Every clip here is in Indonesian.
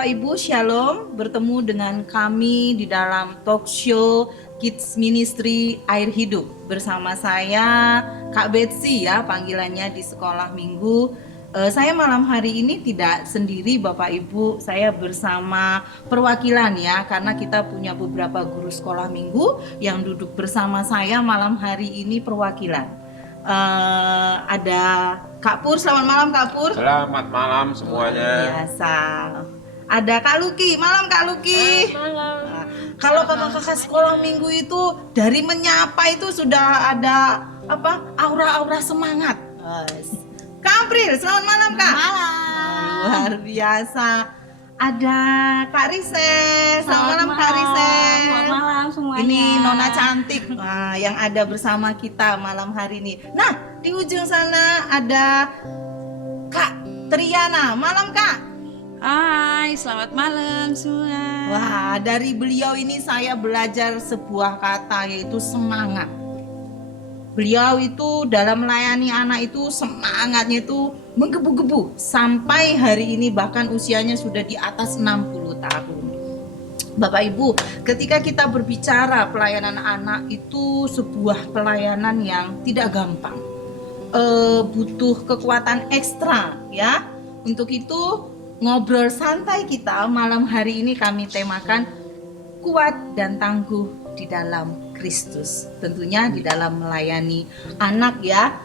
Bapak Ibu, Shalom. Bertemu dengan kami di dalam talk show Kids Ministry Air Hidup. Bersama saya, Kak Betsy ya panggilannya di sekolah minggu. Saya malam hari ini tidak sendiri Bapak Ibu, saya bersama perwakilan ya, karena kita punya beberapa guru sekolah minggu yang duduk bersama saya malam hari ini perwakilan. Ada Kak Pur, selamat malam Kak Pur. Selamat malam semuanya. Biasa. Ada Kak Luki, malam Kak Luki. Malam. Kalau kakak sekolah minggu itu dari menyapa itu sudah ada apa? Aura-aura semangat. Kak April, selamat malam Kak. Malam. Luar biasa. Ada Kak Rises, selamat malam Kak Rises. Selamat malam semuanya. Ini Nona cantik yang ada bersama kita malam hari ini. Nah, di ujung sana ada Kak Triana. Malam Kak. Hai, selamat malam semua. Wah, dari beliau ini saya belajar sebuah kata yaitu semangat. Beliau itu dalam melayani anak itu semangatnya itu menggebu-gebu sampai hari ini bahkan usianya sudah di atas 60 tahun. Bapak Ibu, ketika kita berbicara pelayanan anak itu sebuah pelayanan yang tidak gampang. Butuh kekuatan ekstra ya. Untuk itu ngobrol santai kita malam hari ini kami temakan kuat dan tangguh di dalam Kristus. Tentunya di dalam melayani anak ya.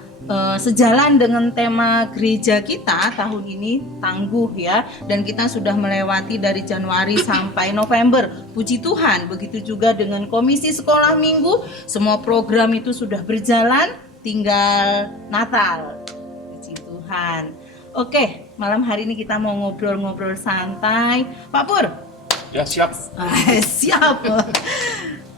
Sejalan dengan tema gereja kita tahun ini tangguh ya, dan kita sudah melewati dari Januari sampai November. Puji Tuhan, begitu juga dengan komisi sekolah minggu, semua program itu sudah berjalan, tinggal Natal. Puji Tuhan. Oke, malam hari ini kita mau ngobrol-ngobrol santai. Pak Pur? Ya siap. Siap.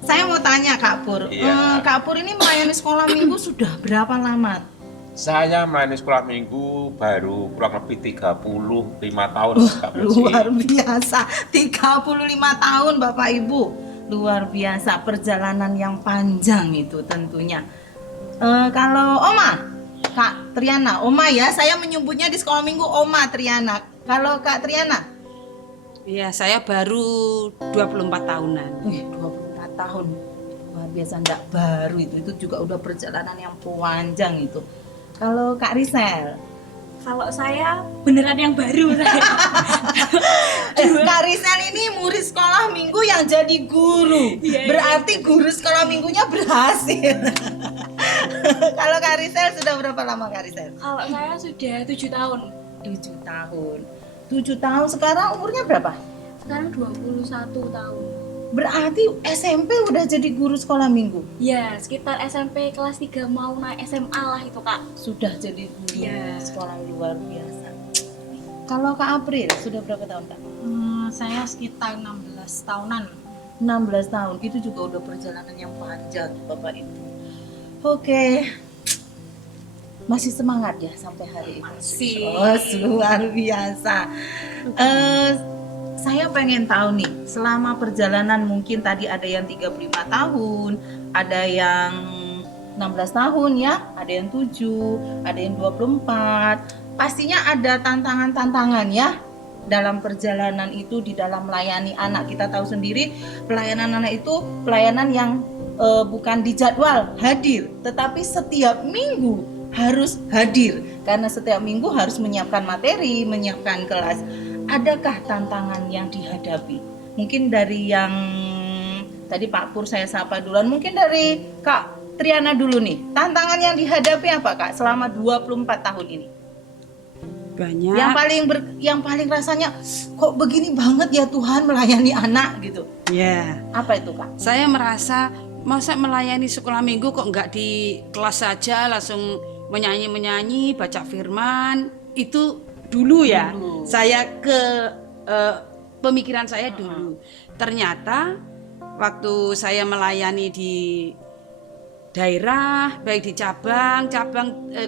Saya mau tanya Kak Pur. Iya. Kak Pur ini melayani sekolah minggu sudah berapa lama? Saya melayani sekolah minggu baru kurang lebih 35 tahun. Kak Betsy. Luar biasa, 35 tahun Bapak Ibu. Luar biasa, perjalanan yang panjang itu tentunya. Kalau Oma, Kak Triana, Oma ya, saya menyebutnya di sekolah minggu Oma Triana. Kalau Kak Triana? Iya, saya baru 24 tahunan. 24 tahun. Luar biasa, enggak baru itu juga udah perjalanan yang panjang itu. Kalau Kak Risel? Kalau saya beneran yang baru saya. Kak Risel ini murid sekolah minggu yang jadi guru. Iya. Berarti guru sekolah minggunya berhasil. Kalau Kak Risel sudah berapa lama Kak Risel? Kalau saya sudah 7 tahun. 7 tahun. 7 tahun, sekarang umurnya berapa? Sekarang 21 tahun. Berarti SMP udah jadi guru sekolah minggu. Ya, sekitar SMP kelas 3 mau naik SMA lah itu, Kak. Sudah jadi guru Iya. sekolah luar biasa. Kalau Kak April sudah berapa tahun Kak? Saya sekitar 16 tahunan. 16 tahun, itu juga udah perjalanan yang panjang Bapak Ibu. Oke, masih semangat ya sampai hari ini? Masih. Oh, luar biasa. Saya pengen tahu nih, selama perjalanan mungkin tadi ada yang 35 tahun, ada yang 16 tahun ya, ada yang 7, ada yang 24. Pastinya ada tantangan-tantangan ya dalam perjalanan itu di dalam melayani anak. Kita tahu sendiri pelayanan anak itu pelayanan yang bukan dijadwal hadir, tetapi setiap minggu harus hadir karena setiap minggu harus menyiapkan materi, menyiapkan kelas. Adakah tantangan yang dihadapi? Mungkin dari yang tadi Pak Pur saya sapa duluan, mungkin dari Kak Triana dulu nih. Tantangan yang dihadapi apa Kak selama 24 tahun ini? Banyak. Yang paling rasanya kok begini banget ya Tuhan melayani anak gitu. Ya. Apa itu Kak? Saya merasa masa melayani sekolah minggu kok nggak di kelas saja langsung menyanyi-menyanyi, baca firman. Itu dulu ya. Dulu. Saya pemikiran saya dulu. Ternyata waktu saya melayani di daerah, baik di cabang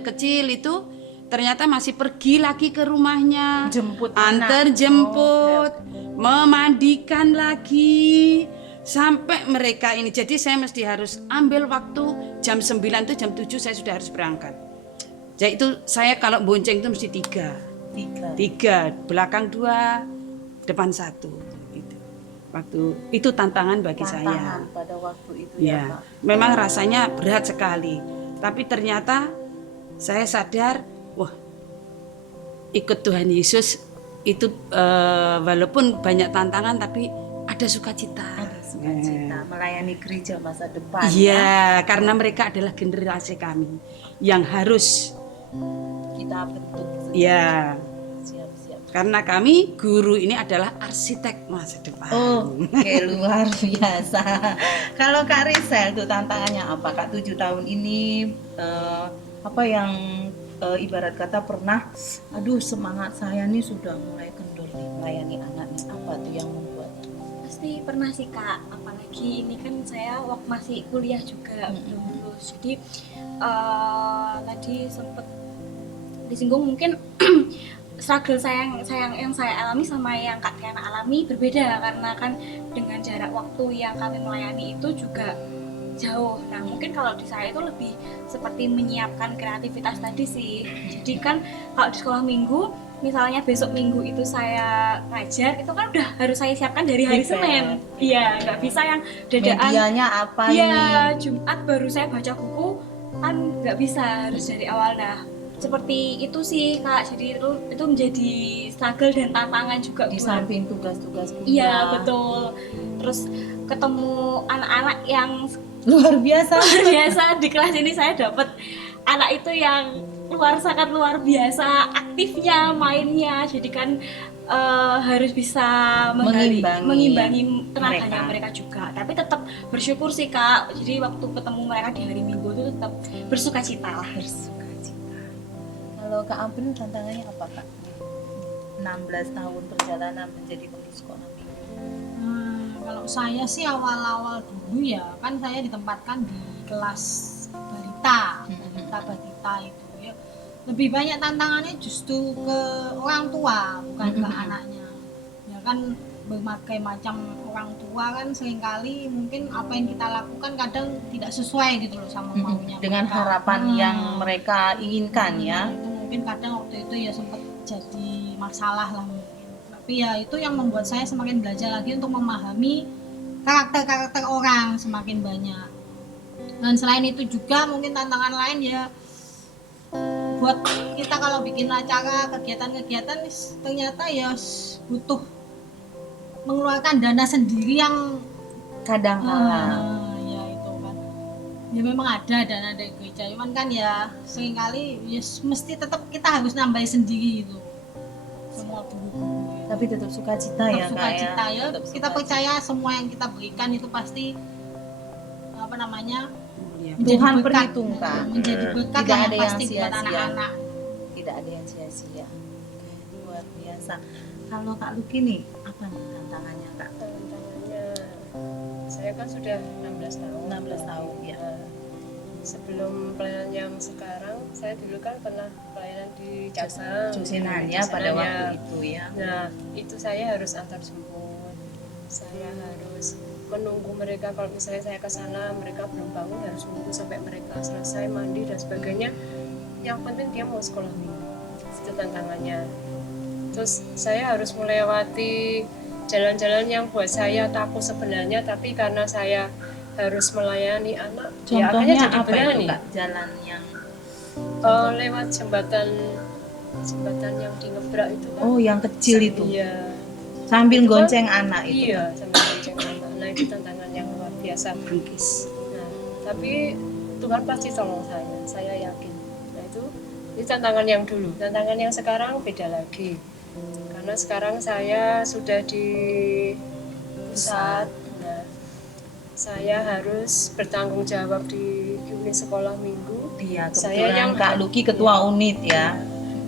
kecil itu ternyata masih pergi lagi ke rumahnya, Jemput antar anak. jemput, memandikan lagi sampai mereka ini. Jadi saya mesti harus ambil waktu jam 9 itu jam 7 saya sudah harus berangkat. Jadi itu saya kalau bonceng itu mesti 3, belakang 2, depan satu. Itu. Waktu itu tantangan bagi saya. Tantangan pada waktu itu ya, Ya, Pak. memang rasanya berat sekali. Tapi ternyata saya sadar, wah, ikut Tuhan Yesus itu walaupun banyak tantangan tapi ada sukacita. Ada sukacita melayani gereja masa depan. Iya, karena mereka adalah generasi kami yang harus, Kita bentuk. ya, Siap-siap. karena kami guru ini adalah arsitek masa depan. Oke, luar biasa. Kalau Kak Risel tuh tantangannya apa Kak 7 tahun ini apa yang ibarat kata pernah aduh semangat saya nih sudah mulai kendor nih melayani anaknya, apa tuh yang membuat? Pasti pernah sih Kak, apalagi ini kan saya waktu masih kuliah juga belum lulus. Jadi tadi sempet disinggung mungkin struggle yang saya alami sama yang Kak Tiana alami berbeda, karena kan dengan jarak waktu yang kami melayani itu juga jauh. Nah mungkin kalau di saya itu lebih seperti menyiapkan kreativitas tadi sih. Jadi kan kalau di sekolah minggu, misalnya besok minggu itu saya ngajar, itu kan udah harus saya siapkan dari hari Senin. Iya, nggak bisa yang dadaan. Medianya apa Iya, nih? Jumat baru saya baca buku, kan nggak bisa, harus dari awal. Nah seperti itu sih Kak, jadi itu menjadi struggle dan tantangan juga Di buat- samping tugas-tugas kuliah. Iya betul. Terus ketemu anak-anak yang Luar biasa. biasa di kelas ini, saya dapat anak itu yang sangat luar biasa aktifnya, mainnya. Jadi kan harus bisa mengimbangi tenaganya mereka juga. Tapi tetap bersyukur sih Kak. Jadi waktu ketemu mereka di hari Minggu itu tetap bersukacita lah. Kalau Kak Ampun tantangannya apa Kak? 16 tahun perjalanan menjadi pengurus sekolah minggu. Kalau saya sih awal-awal dulu ya kan saya ditempatkan di kelas balita itu ya. Lebih banyak tantangannya justru ke orang tua, bukan ke anaknya. Ya kan berbagai macam orang tua kan seringkali mungkin apa yang kita lakukan kadang tidak sesuai gitu loh sama maunya Dengan mereka. harapan yang mereka inginkan ya. Itu mungkin kadang waktu itu ya sempat jadi masalah lah mungkin. Tapi ya itu yang membuat saya semakin belajar lagi untuk memahami karakter-karakter orang semakin banyak. Dan selain itu juga mungkin tantangan lain ya buat kita kalau bikin acara kegiatan-kegiatan ternyata ya butuh mengeluarkan dana sendiri yang Kadang kala. ya itu kan ya memang ada dana dari gereja, cuman kan ya seringkali ya mesti tetap kita harus nambahin sendiri gitu semua guru-guru ya. Tapi tetap sukacita ya Kak Sukacita ya, Tetap kita sukacita. percaya semua yang kita berikan itu pasti apa namanya Ya. menjadi Tuhan berkat. perhitungkan. Menjadi berkat Tidak lah ada yang yang pasti buat sia-sia. anak-anak. Tidak ada yang sia-sia. Luar biasa. Kalau Kak Luki nih, apa nih tantangannya Kak? Tantangannya, saya kan sudah 16 tahun. 16 tahun ya. Nah, sebelum pelayanan yang sekarang, saya dulu kan pernah pelayanan di Casang. Josenan ya pada waktu itu ya. Nah, itu saya harus antar jemput. Saya harus menunggu mereka, kalau misalnya saya ke sana mereka belum bangun, harus menunggu sampai mereka selesai mandi dan sebagainya. Yang penting dia mau sekolah minggu. Itu tantangannya. Terus saya harus melewati jalan-jalan yang buat saya takut sebenarnya, tapi karena saya harus melayani anak, ya Contohnya akhirnya jadi apa berani. itu Kak? Jalan yang Lewat jembatan yang di ngebrak itu kan. yang kecil itu. Iya. Sambil Itu kan- gonceng anak itu. Iya, sambil gonceng anak. Nah, itu tantangan yang luar biasa. Bungkis. Nah, tapi Tuhan pasti tolong saya yakin. Nah, itu tantangan yang dulu. Tantangan yang sekarang beda lagi. Karena sekarang saya sudah di pusat. Nah, saya harus bertanggung jawab di unit sekolah minggu. Iya, Saya kebetulan yang- Kak Luki ketua unit ya.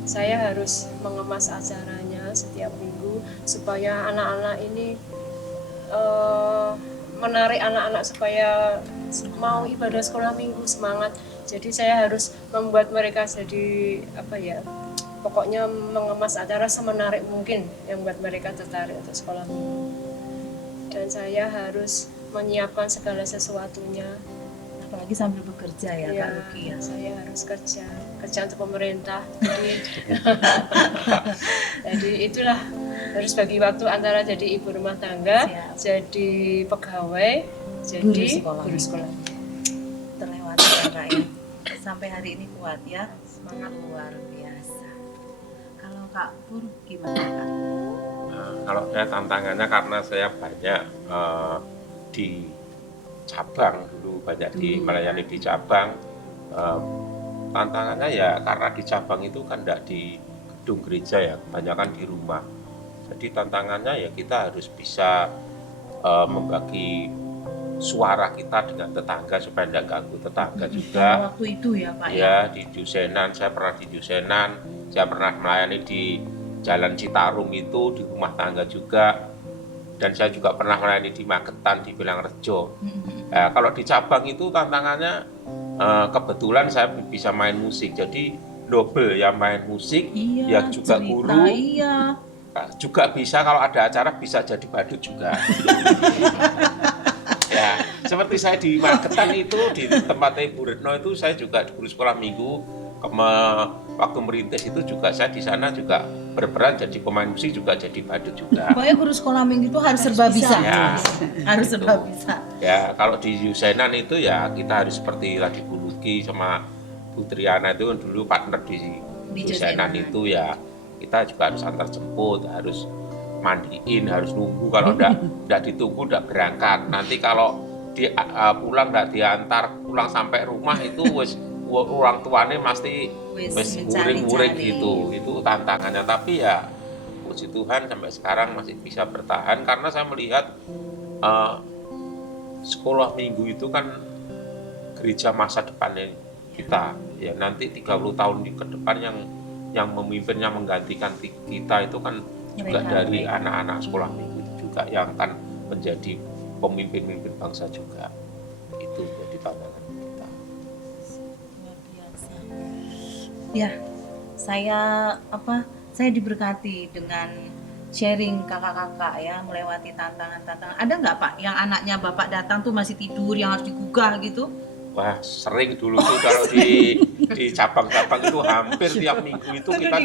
Saya harus mengemas acaranya setiap minggu supaya anak-anak ini menarik anak-anak supaya mau ibadah sekolah minggu, semangat. Jadi saya harus membuat mereka jadi pokoknya mengemas acara semenarik mungkin yang membuat mereka tertarik untuk sekolah minggu. Dan saya harus menyiapkan segala sesuatunya. Apalagi sambil bekerja ya Kak Luki ya. Saya harus kerja untuk pemerintah. Jadi itulah harus bagi waktu antara jadi ibu rumah tangga, Siap. jadi pegawai, jadi sekolah. guru sekolah. Terlewati ya Kak ya. Sampai hari ini kuat ya, semangat luar biasa. Kalau Kak Pur gimana Kak? Nah, kalau saya tantangannya karena saya banyak di cabang dulu, banyak melayani di cabang. Tantangannya ya karena di cabang itu kan tidak di gedung gereja ya, kebanyakan di rumah. Jadi tantangannya ya kita harus bisa membagi suara kita dengan tetangga supaya tidak ganggu tetangga juga. Pada waktu itu ya Pak ya. Ya, di Dusenan, saya pernah di Dusenan, saya pernah melayani di Jalan Citarum itu, di rumah tangga juga. Dan saya juga pernah melayani di Magetan, di Bilangrejo. Nah, kalau di cabang itu tantangannya kebetulan saya bisa main musik, jadi double ya, main musik, ya juga cerita, guru, iya. juga bisa kalau ada acara bisa jadi badut juga. Ya, seperti saya di Magetan itu, di tempatnya Ibu Retno itu, saya juga di guru sekolah minggu. Waktu merintis itu juga saya di sana juga berperan jadi pemain musik, juga jadi badut juga. Pokoknya guru sekolah minggu itu harus serba bisa. Ya, Harus gitu. serba bisa. Ya, kalau di Yusenan itu ya kita harus seperti tadi Bu Luki sama Bu Triana itu kan dulu partner di Yusenan itu ya, kita juga harus antar jemput, harus mandiin, harus nunggu, kalau enggak ditunggu enggak berangkat. Nanti kalau pulang enggak diantar, pulang sampai rumah itu wis orang tuanya pasti wis nguring-nguring gitu. Itu tantangannya, tapi ya puji Tuhan sampai sekarang masih bisa bertahan karena saya melihat sekolah minggu itu kan gereja masa depannya kita. Ya nanti 30 tahun ke depan yang memimpin, yang menggantikan kita itu kan juga dari anak-anak sekolah minggu itu juga yang akan menjadi pemimpin bangsa juga. Itu jadi tantangan kita. Luar biasa. Ya, saya diberkati dengan sharing kakak-kakak ya, melewati tantangan-tantangan. Ada nggak Pak yang anaknya Bapak datang tuh masih tidur, yang harus digugah gitu? Wah, sering dulu tuh kalau di cabang-cabang itu hampir tiap minggu itu kita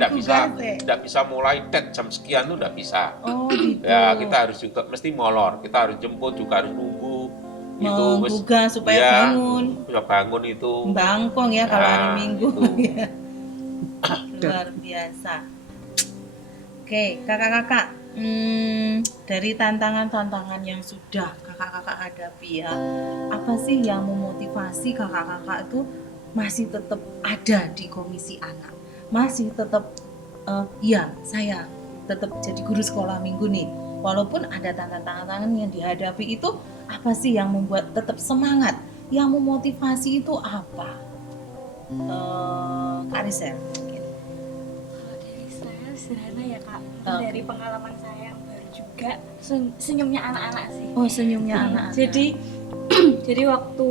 tidak bisa mulai jam sekian tuh tidak bisa. Oh gitu. Ya kita harus juga mesti molor, kita harus jemput, juga harus nunggu. Itu menggugah supaya ya, bangun. Supaya bangun itu. Bangkong ya kalau hari Nah, Minggu. itu. Ya. Luar biasa. Oke, kakak-kakak, dari tantangan-tantangan yang sudah kakak-kakak hadapi ya, apa sih yang memotivasi kakak-kakak itu masih tetap ada di komisi anak, masih tetap ya saya tetap jadi guru sekolah minggu nih, walaupun ada tantangan-tantangan yang dihadapi itu, apa sih yang membuat tetap semangat, yang memotivasi itu apa? Kak Risel mungkin. Kalau dari saya sederhana ya Kak, Oh. dari pengalaman saya yang baru juga senyumnya anak-anak sih. Oh, senyumnya anak-anak. Jadi waktu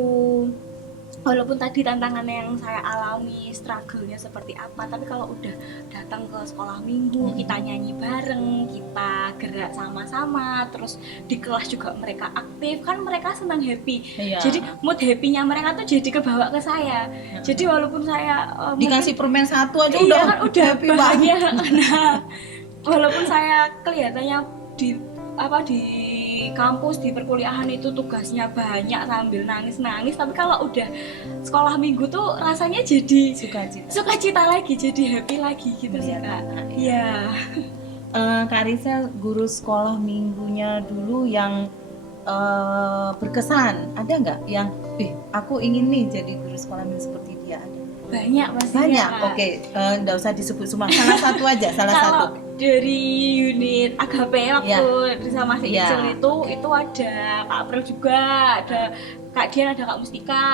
walaupun tadi tantangan yang saya alami, struggle-nya seperti apa, tapi kalau udah datang ke sekolah minggu, kita nyanyi bareng, kita gerak sama-sama, terus di kelas juga mereka aktif, kan mereka senang happy. Iya. Jadi mood happy-nya mereka tuh jadi kebawa ke saya. Jadi walaupun saya Dikasih permen satu aja iya, kan udah happy banget. bahagia. Nah, walaupun saya kelihatannya di kampus, di perkuliahan itu tugasnya banyak sambil nangis-nangis, tapi kalau udah sekolah minggu tuh rasanya jadi sukacita lagi, jadi happy lagi gitu sih Kak. Iya. Kak Risel, guru sekolah minggunya dulu yang berkesan, ada nggak yang aku ingin nih jadi guru sekolah minggu seperti dia? Ada? Banyak pastinya. Banyak. Kak. Oke, nggak usah disebut semua. Salah satu aja, salah Kalau satu. dari unit Agape waktu Risa masih Iya. kecil itu ada Kak April juga, ada Kak Dian, ada Kak Mustika.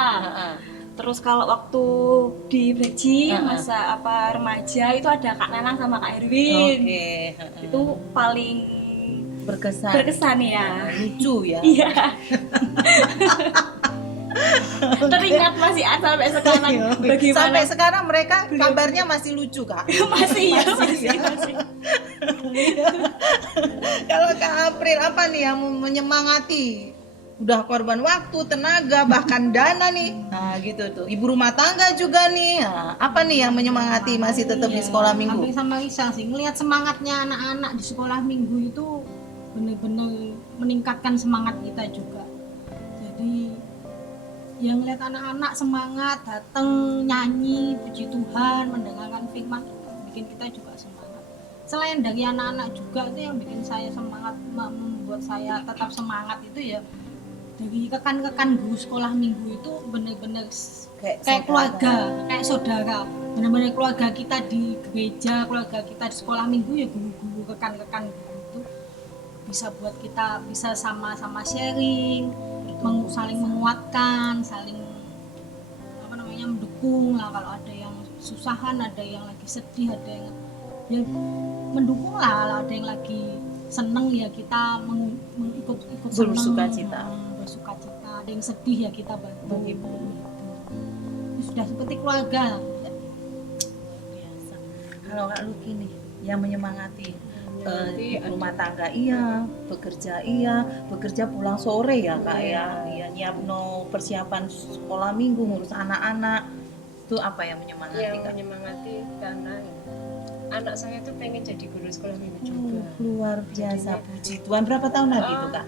Terus kalau waktu di Beji masa remaja itu ada Kak Nanang sama Kak Erwin. Oke. Itu paling Berkesan ya. lucu ya. Iya. Teringat masih sampai sekarang bagaimana Sampai sekarang mereka kabarnya masih lucu Kak. masih. Kalau Kak April apa nih yang menyemangati udah korban waktu, tenaga, bahkan dana nih. Nah, gitu tuh. Ibu rumah tangga juga nih. Nah, apa nih yang menyemangati masih tetap di sekolah minggu? Hampir sama Risa sih, ngelihat semangatnya anak-anak di sekolah minggu itu benar-benar meningkatkan semangat kita juga. Jadi yang lihat anak-anak semangat datang nyanyi puji Tuhan, mendengarkan firman itu bikin kita juga semangat. Selain dari anak-anak juga itu yang bikin saya semangat, membuat saya tetap semangat itu ya dari rekan-rekan guru sekolah minggu itu benar-benar kayak keluarga, kayak saudara, benar-benar keluarga kita di gereja, keluarga kita di sekolah minggu ya guru-guru, rekan-rekan guru itu bisa buat kita bisa sama-sama sharing, saling menguatkan, saling mendukung lah kalau ada yang susahan, ada yang lagi sedih, ada yang ya mendukung lah, ada yang lagi seneng ya kita ikut seneng, bersuka cita, ada yang sedih ya kita bantu gitu. Itu sudah seperti keluarga. Biasa. Kalau Kak Luki nih yang menyemangati Berarti rumah tangga iya, bekerja pulang sore ya Kak ya, nyiapno persiapan sekolah minggu, ngurus anak-anak, itu apa yang menyemangati yang Kak? menyemangati karena anak saya tuh pengen jadi guru sekolah minggu juga. Luar biasa, puji Tuhan. Berapa tahun lagi tuh Kak?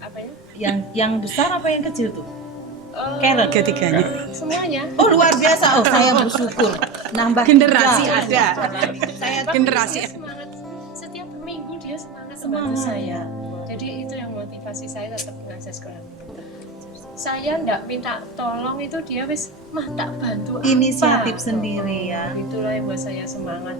Apanya? Yang besar apa yang kecil tuh? Karen? Ketiganya. Semuanya. Oh luar biasa, oh saya bersyukur nambah Generasi tiga. ada. Saya Generasi Dia semangat setiap minggu dia semangat membantu semangat saya. Jadi itu yang motivasi saya tetap mengajar sekolah minggu. Saya ndak minta tolong itu dia wis mah tak bantu inisiatif apa. sendiri ya. Itulah yang buat saya semangat.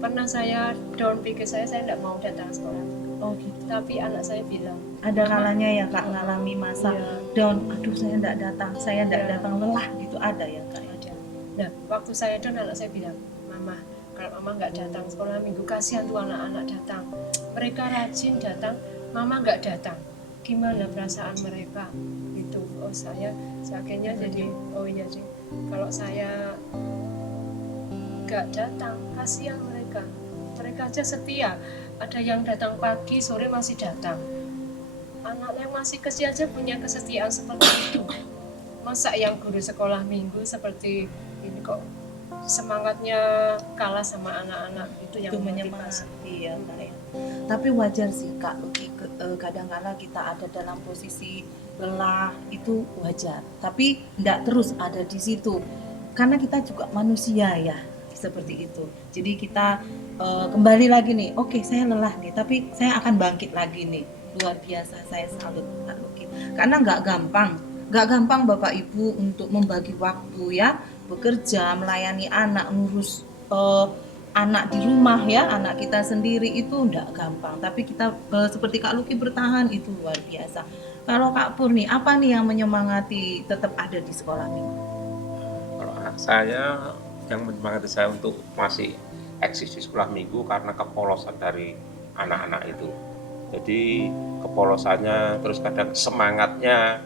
Pernah saya down pikir saya ndak mau datang sekolah. Oh gitu. Tapi anak saya bilang, Ada kalanya ya Kak ngalami masa Iya. down, aduh saya ndak datang, Iya. lelah gitu, ada ya Kak. ada. Nah, waktu saya down anak saya bilang, Mama, kalau Mama nggak datang sekolah minggu, kasihan tuh anak-anak datang. Mereka rajin datang, Mama nggak datang. Gimana perasaan mereka? Gitu. Oh saya akhirnya jadi, oh iya sih. Kalau saya nggak datang, kasihan mereka. Mereka aja setia. Ada yang datang pagi, sore masih datang. Anak yang masih kecil aja punya kesetiaan seperti itu. Masa yang guru sekolah minggu seperti ini kok semangatnya kalah sama anak-anak itu yang Itu menyemangati. menyemangati ya Kak ya. Tapi wajar sih Kak, kadang-kala kita ada dalam posisi lelah, itu wajar. Tapi tidak terus ada di situ, karena kita juga manusia ya, seperti itu. Jadi kita kembali lagi nih, oke saya lelah nih, tapi saya akan bangkit lagi nih. Luar biasa, saya salut Kak Luki. Karena nggak gampang Bapak Ibu untuk membagi waktu ya, bekerja, melayani anak, ngurus anak di rumah ya, anak kita sendiri itu nggak gampang. Tapi kita seperti Kak Luki bertahan, itu luar biasa. Kalau Kak Pur nih, apa nih yang menyemangati tetap ada di sekolah minggu? Kalau anak saya yang menyemangati saya untuk masih eksis di sekolah minggu karena kepolosan dari anak-anak itu. Jadi kepolosannya, terus kadang semangatnya,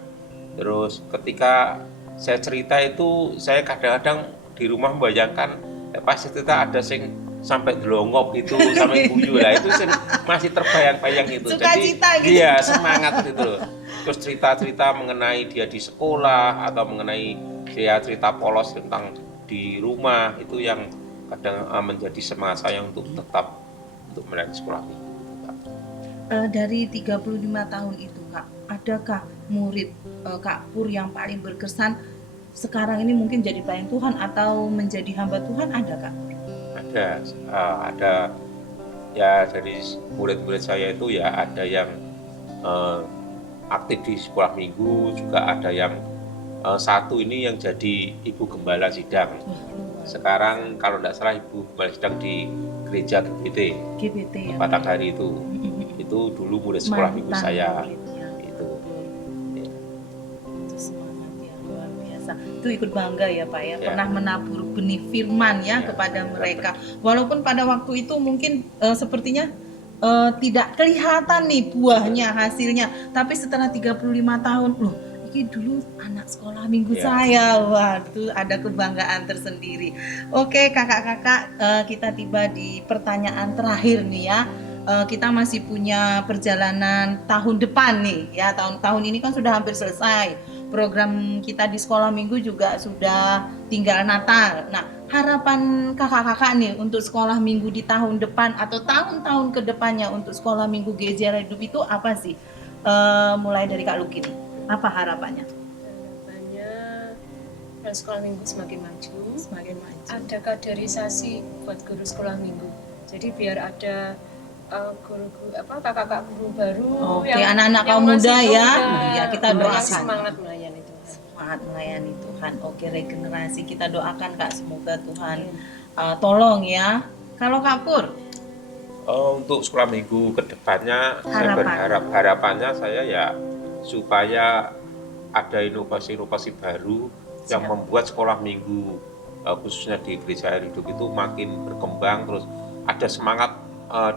terus ketika saya cerita itu saya kadang-kadang di rumah membayangkan pasti kita ada sing sampai delongop itu sampai guyu lah, itu masih terbayang-bayang itu. Sukacita Jadi gitu. iya semangat gitu loh. Terus cerita-cerita mengenai dia di sekolah atau mengenai dia cerita polos tentang di rumah, itu yang kadang menjadi semangat saya untuk tetap untuk melayani sekolah minggu. Dari 35 tahun itu Kak, adakah murid Kak Pur yang paling berkesan sekarang ini mungkin jadi pelayan Tuhan atau menjadi hamba Tuhan, ada Kak? Ada ya, dari murid-murid saya itu ya ada yang aktif di sekolah minggu, juga ada yang satu ini yang jadi ibu gembala sidang. Sekarang kalau tidak salah ibu gembala sidang di gereja GBT ya. Batanghari itu dulu murid sekolah minggu Mantan saya muridnya. itu. Ya. Itu semangat yang luar biasa. Itu ikut bangga ya Pak ya, Ya. pernah menabur benih firman ya, Ya, kepada benar. mereka. Walaupun pada waktu itu mungkin sepertinya tidak kelihatan nih buahnya, hasilnya. Tapi setelah 35 tahun, loh ini dulu anak sekolah minggu Ya. saya. Wah, itu ada kebanggaan tersendiri. Oke kakak-kakak, kita tiba di pertanyaan terakhir nih ya. kita masih punya perjalanan tahun depan nih ya. Tahun ini kan sudah hampir selesai. Program kita di sekolah minggu juga sudah tinggal Natal. Nah, harapan kakak-kakak nih untuk sekolah minggu di tahun depan atau tahun-tahun ke depannya untuk sekolah minggu GJR Hidup itu apa sih? Mulai dari Kak Luki nih, apa harapannya? Harapannya sekolah minggu semakin maju, Semakin maju. ada kaderisasi buat guru sekolah minggu. Jadi biar ada guru-guru kakak-kakak guru baru Oke, anak-anak kaum masih muda ya. muda, Ya, kita yang doakan. semangat melayani Tuhan. Semangat melayani Tuhan. Oke, regenerasi kita doakan Kak, semoga Tuhan tolong ya. Kalau Kak Pur, Untuk sekolah minggu ke depannya, saya Harapan. berharap harapannya saya ya supaya ada inovasi-inovasi baru yang membuat sekolah minggu khususnya di Gereja Air Hidup itu makin berkembang, terus ada semangat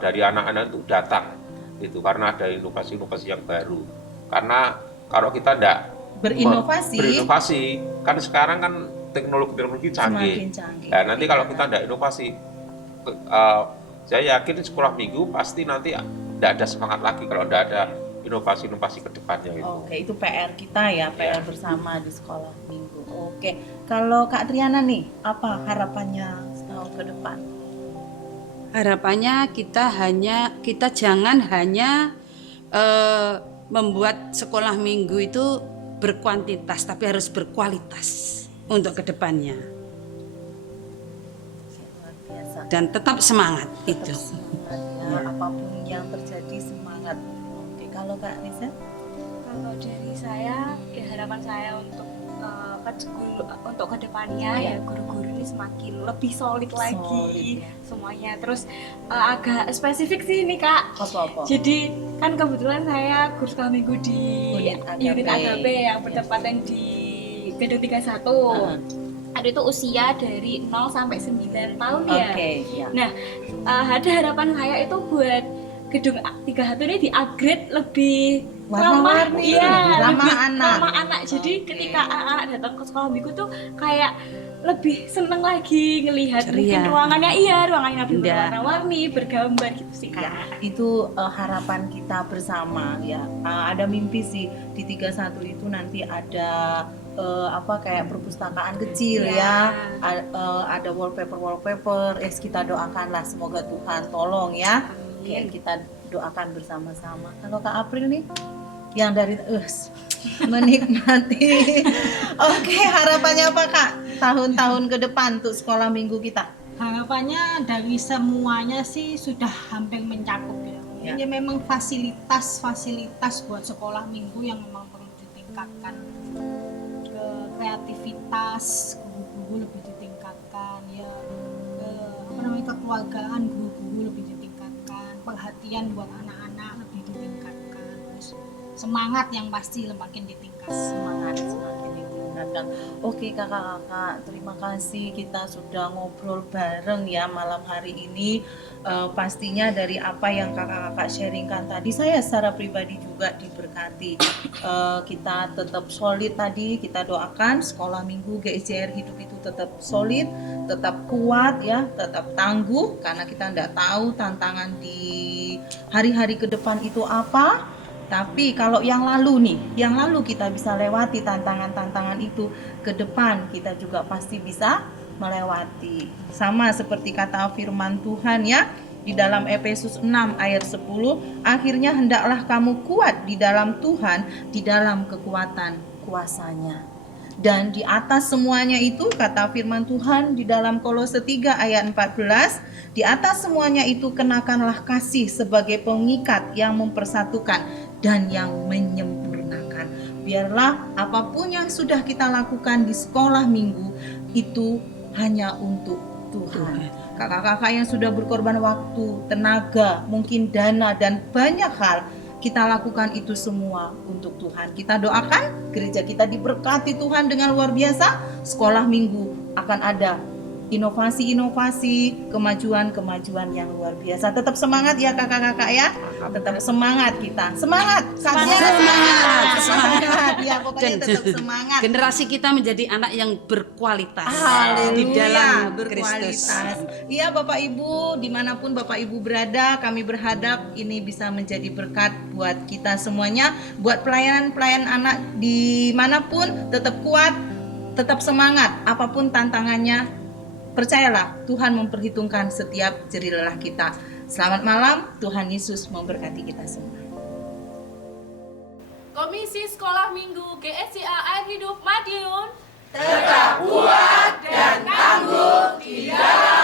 dari anak-anak untuk datang gitu, karena ada inovasi-inovasi yang baru. Karena kalau kita tidak berinovasi, kan sekarang kan teknologi canggih. semakin canggih. Nah, nanti kalau kita tidak inovasi, saya yakin sekolah minggu pasti nanti tidak ada semangat lagi kalau tidak ada inovasi-inovasi ke depannya itu. Oke, itu PR kita ya, PR bersama di sekolah minggu. Oke, kalau Kak Triana nih, apa harapannya setahun ke depan? Harapannya kita jangan hanya membuat sekolah minggu itu berkuantitas, tapi harus berkualitas untuk kedepannya. Luar biasa. Dan tetap semangat Tetap itu. semangat ya, apapun yang terjadi semangat. Oke, kalau Kak Nisa? Kalau dari saya, ya harapan saya untuk kedepannya ya guru-guru ini semakin lebih solid lagi Solid, ya. semuanya. Terus agak spesifik sih ini Kak. Apa-apa? Jadi kan kebetulan saya guru sekolah minggu di Unit unit AKB yang bertepatan di gedung 31. Ada itu usia dari 0 sampai 9 tahun ya. Oke, ya. Nah, ada harapan saya itu buat gedung 31 ini di-upgrade lebih Warna-warni, iya, ramah lebih anak. ramah anak. Jadi Oke. ketika anak-anak datang ke sekolah minggu tuh kayak lebih seneng lagi ngelihat Ceria. mungkin ruangannya ruangannya lebih Indah. berwarna-warni, bergambar gitu sih Kak. Itu harapan kita bersama ya. Ada mimpi sih di 31 itu nanti ada kayak perpustakaan kecil Ya. ya. Ada wallpaper. Kita doakanlah semoga Tuhan tolong ya. Oke, kita doakan bersama-sama. Kalau Kak April nih yang dari menikmati. Oke, harapannya apa Kak? Tahun-tahun ke depan untuk sekolah minggu kita. Harapannya dari semuanya sih sudah hampir mencakup ya. Ini memang fasilitas buat sekolah minggu yang memang perlu ditingkatkan. Ke kreativitas guru-guru lebih ditingkatkan ya. Kekeluargaan guru-guru lebih ditingkatkan. Perhatian buat anak-anak lebih ditingkatkan. Terus semangat yang pasti makin ditingkatkan. Semangat semakin ditingkatkan. Oke kakak-kakak, terima kasih kita sudah ngobrol bareng ya malam hari ini. Pastinya dari apa yang kakak-kakak sharingkan tadi, saya secara pribadi juga diberkati. Kita tetap solid tadi, kita doakan sekolah minggu GJR Hidup itu tetap solid, tetap kuat ya, tetap tangguh, karena kita tidak tahu tantangan di hari-hari ke depan itu apa. Tapi kalau yang lalu kita bisa lewati tantangan-tantangan itu, ke depan kita juga pasti bisa melewati. Sama seperti kata firman Tuhan ya, di dalam Efesus 6 ayat 10, akhirnya hendaklah kamu kuat di dalam Tuhan, di dalam kekuatan kuasanya. Dan di atas semuanya itu, kata firman Tuhan di dalam Kolose 3 ayat 14, di atas semuanya itu kenakanlah kasih sebagai pengikat yang mempersatukan dan yang menyempurnakan. Biarlah apapun yang sudah kita lakukan di sekolah minggu itu hanya untuk Tuhan. Kakak-kakak yang sudah berkorban waktu, tenaga, mungkin dana dan banyak hal, kita lakukan itu semua untuk Tuhan. Kita doakan gereja kita diberkati Tuhan dengan luar biasa. Sekolah minggu akan ada inovasi-inovasi, kemajuan-kemajuan yang luar biasa. Tetap semangat ya kakak-kakak ya. Tetap semangat kita. Semangat. Semangat. Ya pokoknya tetap semangat. Generasi kita menjadi anak yang berkualitas Haleluya, di dalam berkualitas. Kristus. Iya Bapak Ibu, dimanapun Bapak Ibu berada, kami berharap ini bisa menjadi berkat buat kita semuanya, buat pelayanan anak dimanapun, tetap kuat, tetap semangat, apapun tantangannya, percayalah Tuhan memperhitungkan setiap jerih lelah kita. Selamat malam, Tuhan Yesus memberkati kita semua. Komisi Sekolah Minggu GSCA Air Hidup Madiun Tetap kuat dan tangguh di dalam